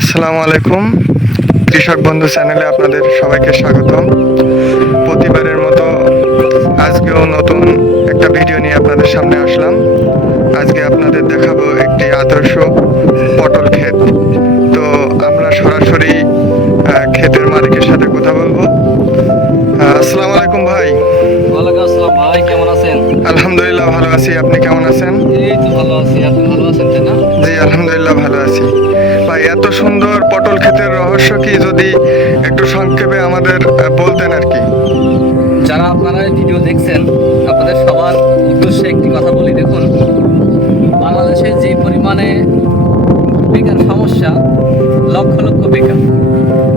আসসালামু আলাইকুম। কৃষক বন্ধু চ্যানেলে আপনাদের সবাইকে স্বাগতম। প্রতিবারের মতো আজকেও নতুন একটা ভিডিও নিয়ে আপনাদের সামনে আসলাম। আজকে আপনাদের দেখাবো একটি আদর্শ পটল ক্ষেত। তো আমরা সরাসরি ক্ষেতের মালিকের সাথে কথা বলবো। আসসালামু আলাইকুম ভাই। ওয়ালাইকুম আসসালাম ভাই, কেমন আছেন? আলহামদুলিল্লাহ ভালো আছি, আপনি কেমন আছেন? এই তো ভালো আছি, আপনি ভালো আছেন তাই না? জি আলহামদুলিল্লাহ ভালো আছি। ভাই, এত সুন্দর পটল ক্ষেতের রহস্য কি যদি একটু সংক্ষেপে আমাদের বলতেন আর কি। যারা আপনারা এই ভিডিও দেখছেন আপনাদের সবার উদ্দেশ্যে একটি কথা বলি। দেখুন, বাংলাদেশে যে পরিমাণে বেকার সমস্যা, লক্ষ লক্ষ বেকার,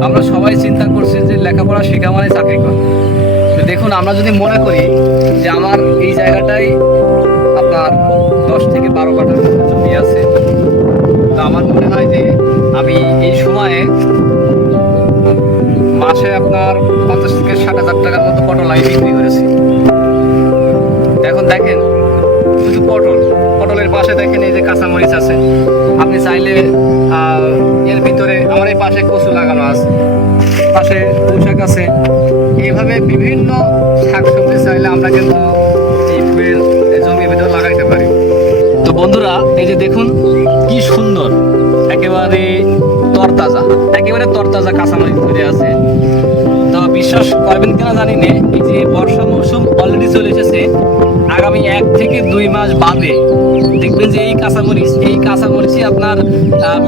আমরা সবাই চিন্তা করছি যে লেখাপড়া শেখা মানে চাকরি করা। তো দেখুন, আমরা যদি মনে করি যে আমার এই জায়গাটাই আপনার 10 থেকে 12 কাঠা জমি আছে, তো আমার মনে হয় যে আমি এই সময়ে মাসে আপনার 50 থেকে 60,000 টাকার মতো পটল আমি বিক্রি করেছি। এখন দেখেন, শুধু পটলের পাশে দেখেন এই যে কাঁচামরিচ আছে। আপনি চাইলে এর ভিতরে আমার এই পাশে কচু লাগানো আছে, পাশে পোশাক আছে। এইভাবে বিভিন্ন শাকসবজি চাইলে আমরা কিন্তু এই ফুলের জমির ভিতরে লাগাইতে পারি। তো বন্ধুরা, এই যে দেখুন কি সুন্দর, একেবারে তরতাজা কাঁচামরিচ ধরে আছে। তো বিশ্বাস করবেন কিনা জানি না, এই যে বর্ষা মৌসুম অলরেডি চলে এসেছে। আগামী 1 থেকে 2 মাস বাদে দেখবেন যে এই কাঁচামরিচই আপনার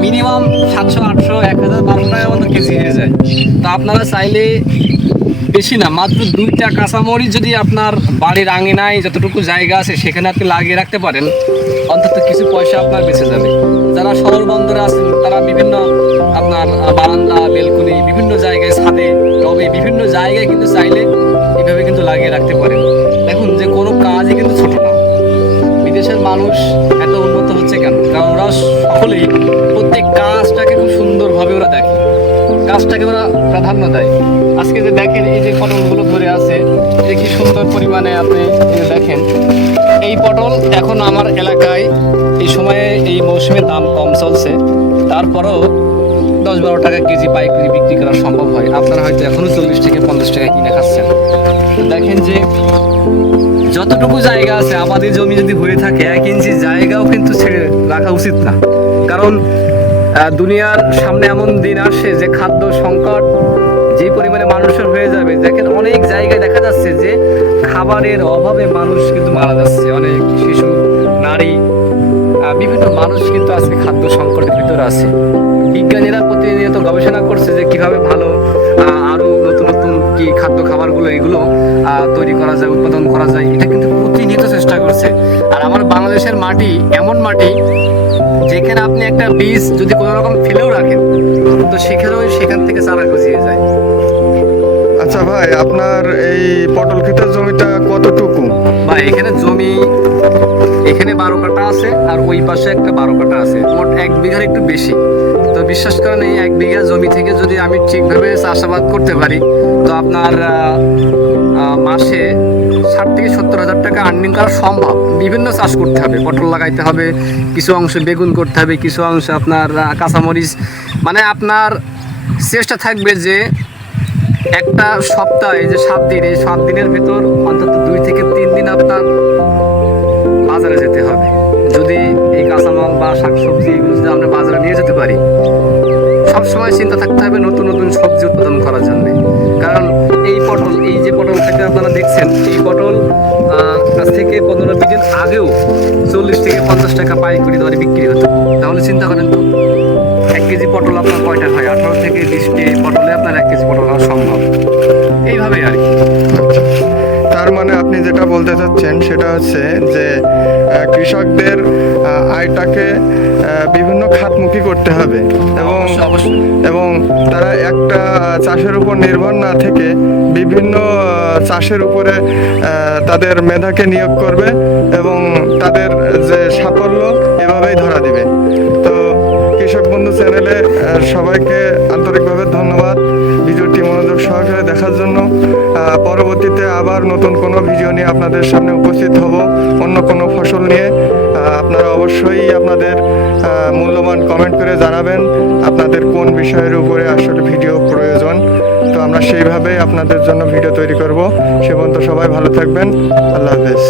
মিনিমাম 700, 800, 1000, 1200 টাকার মতো কেজি হয়ে যায়। তো আপনারা চাইলে বেশি না, মাত্র 2টা কাঁচামরিচ যদি আপনার বাড়ির আঙিনায় যতটুকু জায়গা আছে সেখানে আপনি লাগিয়ে রাখতে পারেন, অন্তত কিছু পয়সা আপনার বেঁচে যাবে। যারা শহর বন্দরে আছেন তারা বিভিন্ন আপনার বারান্দা, বেলকুনি, বিভিন্ন জায়গায়, ছাদে, টবে, বিভিন্ন জায়গায় কিন্তু চাইলে এভাবে কিন্তু লাগিয়ে রাখতে পারেন। দেখুন যে কোনো কাজই কিন্তু ছোট না। বিদেশের মানুষ এত উন্নত হচ্ছে কেন? কারণ ওরা সকলেই প্রত্যেক কাজটাকে খুব সুন্দরভাবে ওরা দেখে, কাজটাকে ওরা প্রাধান্য দেয়। আজকে যে দেখেন এই যে পটলগুলো ধরে আছে, যে কি সুন্দর পরিমাণে আপনি দেখেন। এই পটল এখন আমার এলাকায় এই সময়ে এই মৌসুমে দাম কম চলছে, তারপরেও 10-12 টাকা কেজি পাইকারি বিক্রি করা সম্ভব হয়। আপনারা হয়তো এখনও 40 থেকে 50 টাকা কিনে খাচ্ছেন। দেখেন যে যতটুকু জায়গা আছে, আমাদের জমি যদি ভরে থাকে 1 ইঞ্চি জায়গাও কিন্তু ছেড়ে রাখা উচিত না। কারণ দুনিয়ার সামনে এমন দিন আসে যে খাদ্য সংকট যে পরিমাণে মানুষের হয়ে যাবে। দেখেন অনেক জায়গায় দেখা যাচ্ছে যে খাবারের অভাবে মানুষ কিন্তু মারা যাচ্ছে, অনেক শিশু, নারী, বিভিন্ন মানুষ কিন্তু আজকে খাদ্য সংকটের ভিতরে আছে। বিজ্ঞানীরা প্রতিনিয়ত গবেষণা করছে যে কিভাবে ভালো আরো নতুন নতুন কি খাদ্য খাবারগুলো এগুলো তৈরি করা যায়, উৎপাদন করা যায়। এটা কিন্তু প্রতিনিয়ত চেষ্টা করছে। আর আমার বাংলাদেশের মাটি এমন মাটি যেখানে আপনি একটা বীজ যদি কোনো রকম ফেলেও রাখেন তো সেখান থেকে চারা গজিয়ে যায়। আচ্ছা ভাই, আপনার এই পটল ক্ষেতের জমিটা কতটুকু? ভাই এখানে জমি, এখানে 12 কাঠা আছে আর ওই পাশে একটা 12 কাঠা আছে, মোট 1 বিঘার একটু বেশি। তো বিশ্বাস করেন এই 1 বিঘা জমি থেকে যদি আমি ঠিকভাবে চাষাবাদ করতে পারি তো আপনার মাসে 60 থেকে 70,000 টাকা আর্নিং করা সম্ভব। বিভিন্ন চাষ করতে হবে, পটল লাগাইতে হবে, কিছু অংশ বেগুন করতে হবে, কিছু অংশ আপনার কাঁচামরিচ। মানে আপনার চেষ্টা থাকবে যে একটা সপ্তাহে যে 7 দিন, এই 7 দিনের ভিতর অন্তত 2 থেকে 3 দিন আপনার বাজারে যেতে হবে। যদি এই কাঁচামাল বা শাকসবজি এগুলো যদি আমরা বাজারে নিয়ে যেতে পারি, সবসময় চিন্তা থাকতে হবে নতুন নতুন সবজি উৎপাদন করার জন্য। কারণ এই যে পটল থেকে আপনারা দেখছেন, এই পটল আজ থেকে 15-20 দিন আগেও 40 থেকে 50 টাকা পাইকারি দরে বিক্রি হতো। তাহলে চিন্তা করেন তো 1 কেজি পটল আপনার কয়টা হয়? 18 থেকে 20টি পটলে আপনার 1 কেজি পটল হওয়া সম্ভব। এইভাবেই আর কি। তার মানে আপনি যেটা বলতে চাচ্ছেন সেটা হচ্ছে যে কৃষকদের আয়টাকে বিভিন্ন খাতমুখী করতে হবে এবং তারা একটা চাষের উপর নির্ভর না থেকে বিভিন্ন চাষের উপরে তাদের মেধাকে নিয়োগ করবে এবং তাদের যে সাফল্য এভাবেই ধরা দিবে। তো কৃষক বন্ধু চ্যানেলে সবাইকে আন্তরিকভাবে ধন্যবাদ ভিডিওটি মনোযোগ সহকারে দেখার জন্য। পরবর্তীতে আবার নতুন কোনো ভিডিও নিয়ে আপনাদের সামনে উপস্থিত হব, অন্য কোনো ফসল নিয়ে। আপনারা অবশ্যই আপনাদের মূল্যবান কমেন্ট করে জানাবেন আপনাদের কোন বিষয়ের উপরে আসলে ভিডিও প্রয়োজন। তো আমরা সেইভাবেই আপনাদের জন্য ভিডিও তৈরি করব। সে পর্যন্ত সবাই ভালো থাকবেন। আল্লাহ হাফেজ।